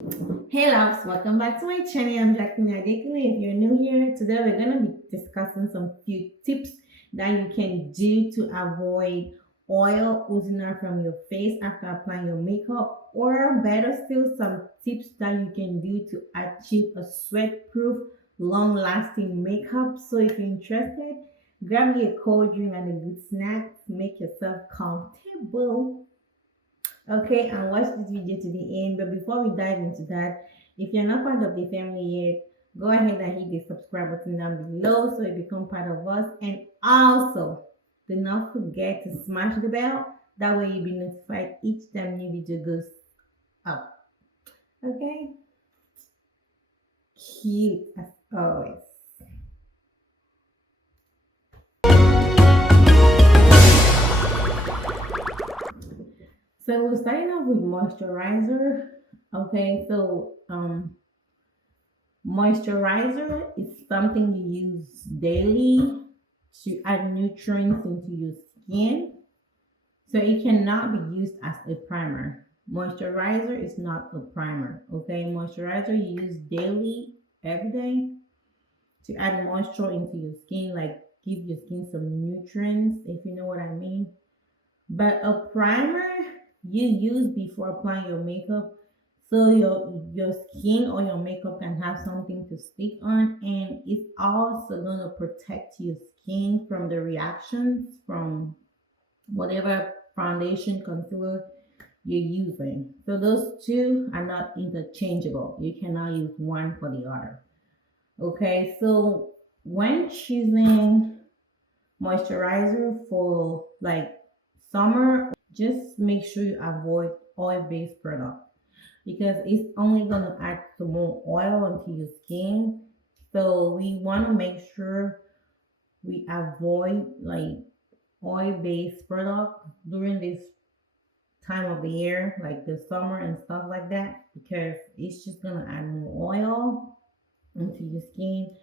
Hey loves, welcome back to my channel. I'm Jacque-belle. If you're new here, today we're going to be discussing some few tips that you can do to avoid oil oozing out from your face after applying your makeup, or better still, some tips that you can do to achieve a sweat-proof, long-lasting makeup. So if you're interested, grab me a cold drink and a good snack to make yourself comfortable. Okay, and watch this video to the end. But before we dive into that, if you're not part of the family yet, go ahead and hit the subscribe button down below so you become part of us. And also, do not forget to smash the bell. That way you'll be notified each time new video goes up. Okay? Cute as always. So we're starting off with moisturizer. Okay, so moisturizer is something you use daily to add nutrients into your skin. So it cannot be used as a primer. Moisturizer is not a primer. Okay, moisturizer you use daily, every day to add moisture into your skin, like give your skin some nutrients, if you know what I mean. But a primer you use before applying your makeup so your skin or your makeup can have something to stick on, and it's also going to protect your skin from the reactions from whatever foundation concealer you're using. So those two are not interchangeable. You cannot use one for the other. Okay, so when choosing moisturizer for like summer, just make sure you avoid oil-based product because it's only going to add some more oil onto your skin. So we want to make sure we avoid like oil-based product during this time of the year, like the summer and stuff like that, because it's just going to add more oil into your skin.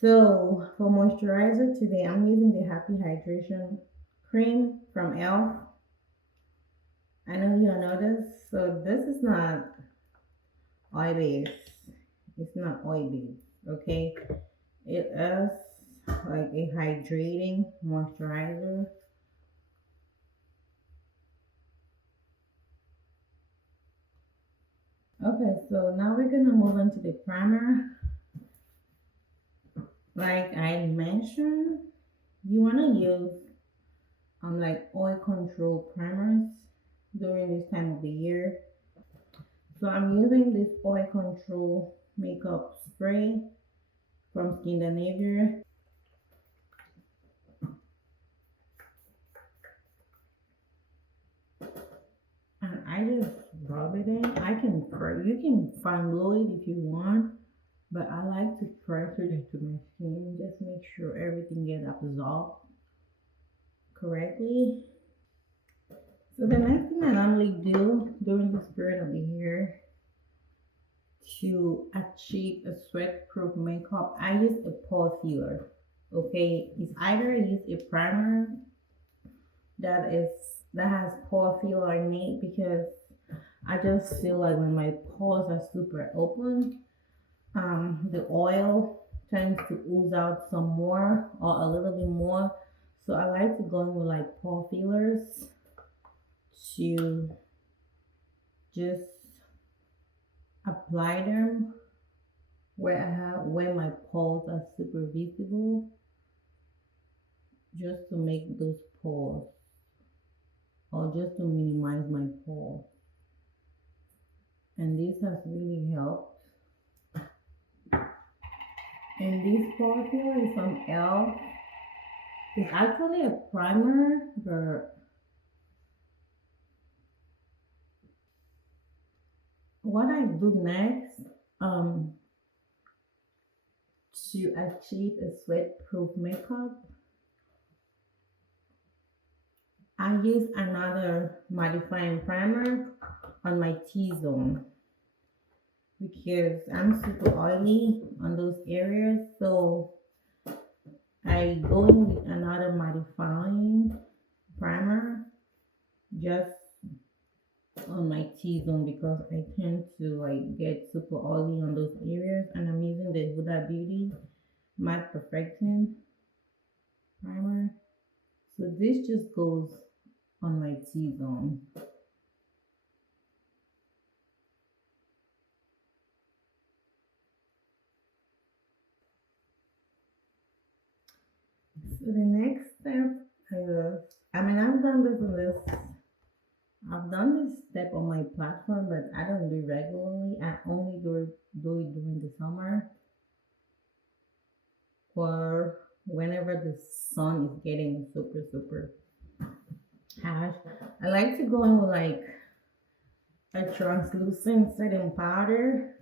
So for moisturizer today, I'm using the Happy Hydration Cream from ELF. I know you'll notice. So this is not oil based. It's not oil based. Okay. It is like a hydrating moisturizer. Okay, so now we're gonna move on to the primer. Like I mentioned, you wanna use like oil control primers during this time of the year. So I'm using this oil control makeup spray from Scandinavia. And I just rub it in. You can fine blow it if you want, but I like to press it into my skin. Just make sure everything gets absorbed correctly. So the next thing I normally do during this period of the year to achieve a sweat-proof makeup, I use a pore filler. Okay, it's either I use a primer that is that has pore filler in it because I just feel like when my pores are super open, the oil tends to ooze out some more or a little bit more. So I like to go in with like pore fillers to just apply them where my pores are super visible, just to make those pores or just to minimize my pores. And this has really helped. And this pore filler is from ELF. It's actually a primer, but what I do next to achieve a sweat-proof makeup, I use another mattifying primer on my T-zone because I'm super oily on those areas. So I go in with another mattifying primer just on my T-zone because I tend to like get super oily on those areas, and I'm using the Huda Beauty Matte Perfecting Primer. So this just goes on my T-zone. So the next step is, I mean, I've done this step on my platform, but I don't do it regularly. I only do it during the summer or whenever the sun is getting super harsh. I like to go in with like a translucent setting powder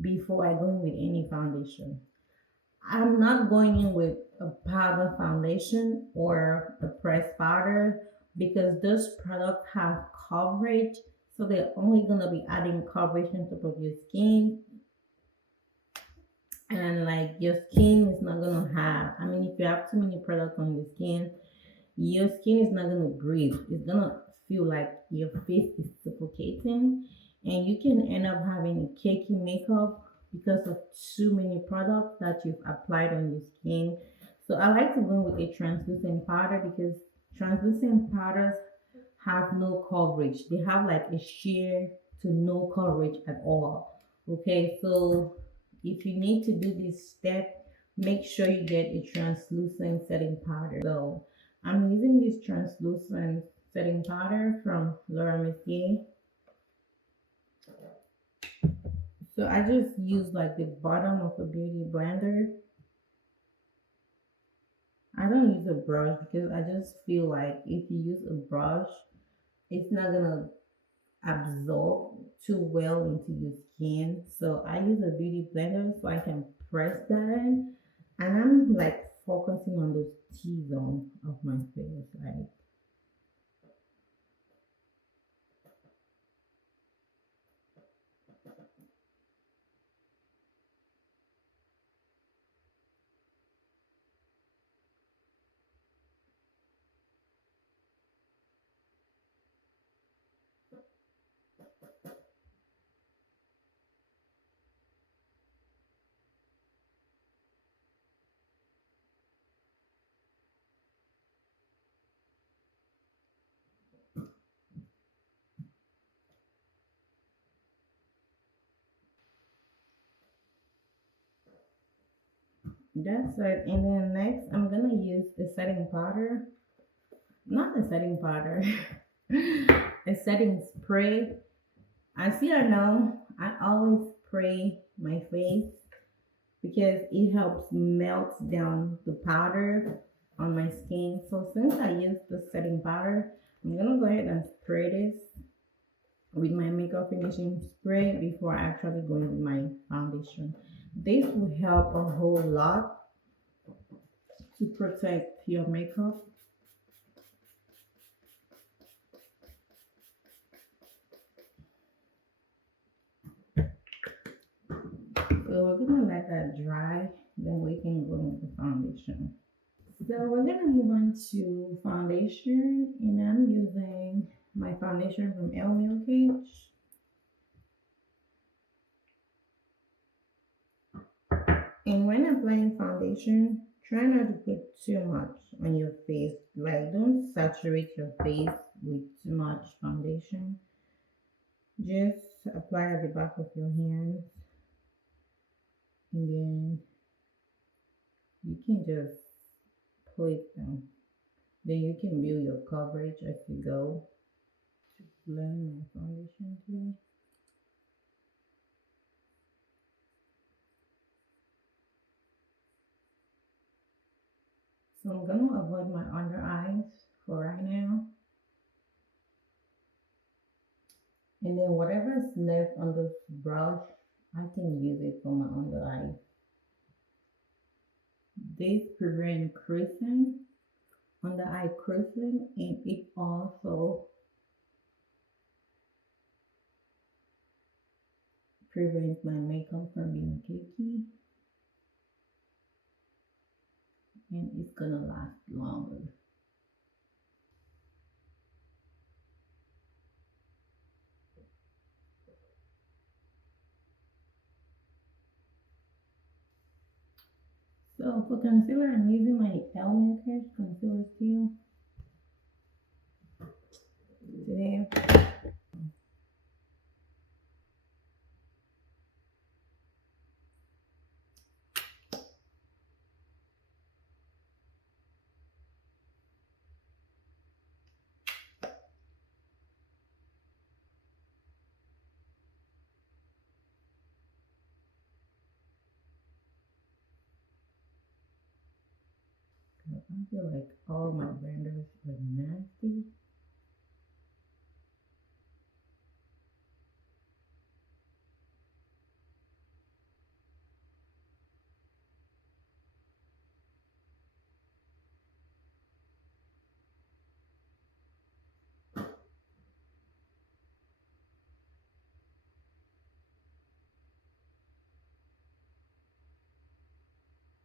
before I go in with any foundation. I'm not going in with a powder foundation or a pressed powder because those products have coverage. So they're only gonna be adding coverage on top of your skin. And like your skin is not gonna have, I mean, if you have too many products on your skin is not gonna breathe. It's gonna feel like your face is suffocating, and you can end up having a cakey makeup because of too many products that you've applied on your skin. So I like to go with a translucent powder because translucent powders have no coverage. They have like a sheer to no coverage at all. Okay, so if you need to do this step, make sure you get a translucent setting powder. So I'm using this translucent setting powder from Laura Mercier. So I just use like the bottom of a beauty blender. I don't use a brush because I just feel like if you use a brush, it's not gonna absorb too well into your skin. So I use a beauty blender so I can press that in, and I'm like focusing on those T zone of my face. Like that's it. And then next I'm gonna use the setting powder. Not the setting powder. A setting spray. As you know, I always spray my face because it helps melt down the powder on my skin. So since I use the setting powder, I'm gonna go ahead and spray this with my makeup finishing spray before I actually go in with my foundation. This will help a whole lot to protect your makeup. So we're gonna let that dry, then we can go with the foundation. So we're gonna move on to foundation, and I'm using my foundation from El Milk. And when applying foundation, try not to put too much on your face. Like don't saturate your face with too much foundation. Just apply at the back of your hands, and then you can just place them. Then you can build your coverage as you go. To blend my foundation today. So I'm gonna avoid my under eyes for right now. And then whatever's left on this brush, I can use it for my under eye. This prevents creasing, under eye creasing, and it also prevents my makeup from being cakey, and it's gonna last longer. So for concealer, I'm using my Elmer's concealer still today. I feel like all my blenders are nasty.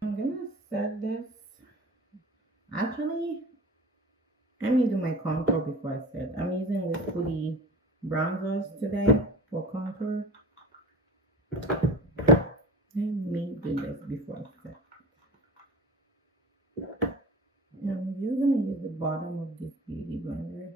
I'm gonna set this. Actually, I'm using my contour before I set. I'm using this Hoodie bronzers today for contour. Let me do this before I set. I'm just gonna use the bottom of this beauty blender.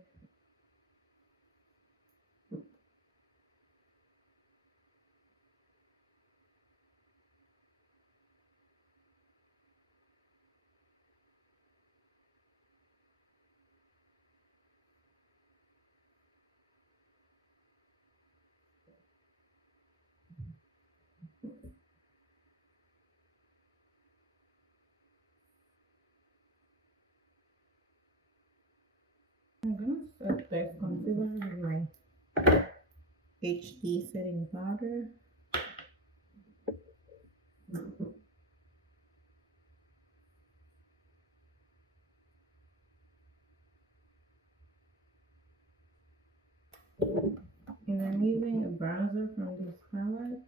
I'm gonna set this concealer with my HD setting powder. And I'm using a bronzer from this palette.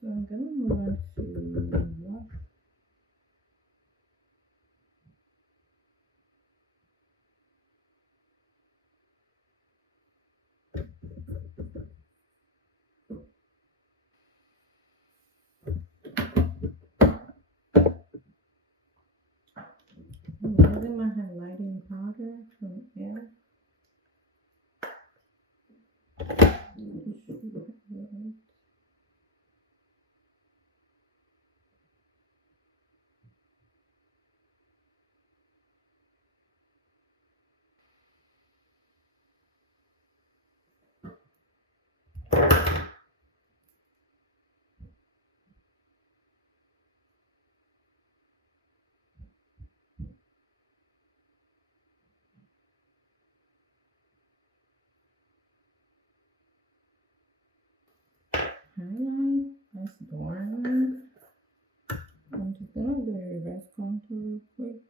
So I'm gonna move on to blush. I'm using my highlighting powder from Air. Highlight, that's the one. I'm just gonna do a reverse contour real quick.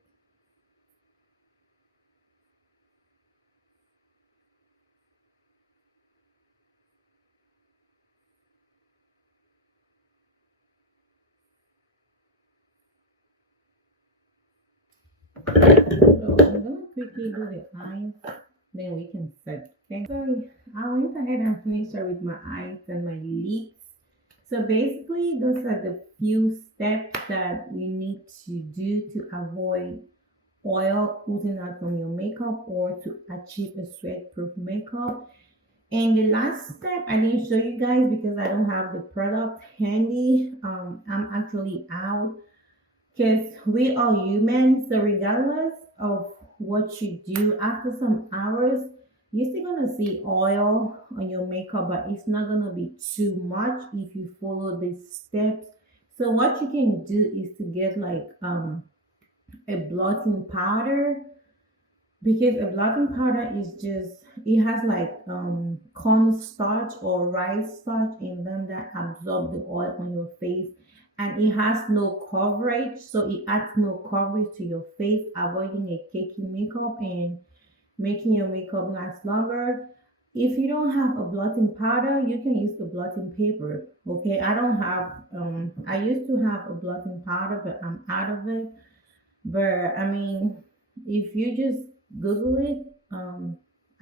So I'm gonna quickly do the eyes, then we can set. Okay. So I went ahead and finished her with my eyes and my lips. So basically, those are the few steps that you need to do to avoid oil oozing out from your makeup or to achieve a sweat-proof makeup. And the last step I didn't show you guys because I don't have the product handy. I'm actually out because we are human. So regardless of what you do, after some hours, you're still gonna see oil on your makeup, but it's not gonna be too much if you follow these steps. So what you can do is to get like a blotting powder, because a blotting powder is just, it has like cornstarch or rice starch in them that absorb the oil on your face, and it has no coverage, so it adds no coverage to your face, avoiding a cakey makeup and making your makeup last longer. If you don't have a blotting powder, you can use the blotting paper. Okay, I don't have I used to have a blotting powder, but I'm out of it. But I mean, if you just Google it,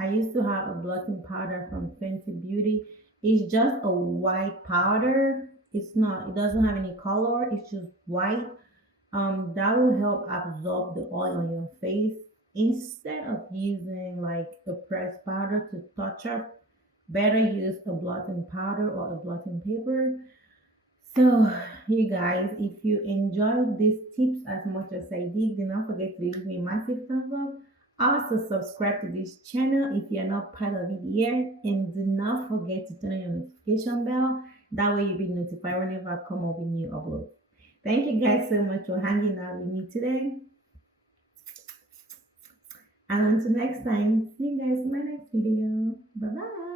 I used to have a blotting powder from Fenty Beauty. It's just a white powder. It's not. It doesn't have any color. It's just white. That will help absorb the oil on your face instead of using like a pressed powder to touch up. Better use a blotting powder or a blotting paper. So, you guys, if you enjoyed these tips as much as I did, do not forget to leave me a massive thumbs up. Also, subscribe to this channel if you're not part of it yet, and do not forget to turn on your notification bell. That way, you'll be notified whenever I come up with new uploads. Thank you guys so much for hanging out with me today. And until next time, see you guys in my next video. Bye bye.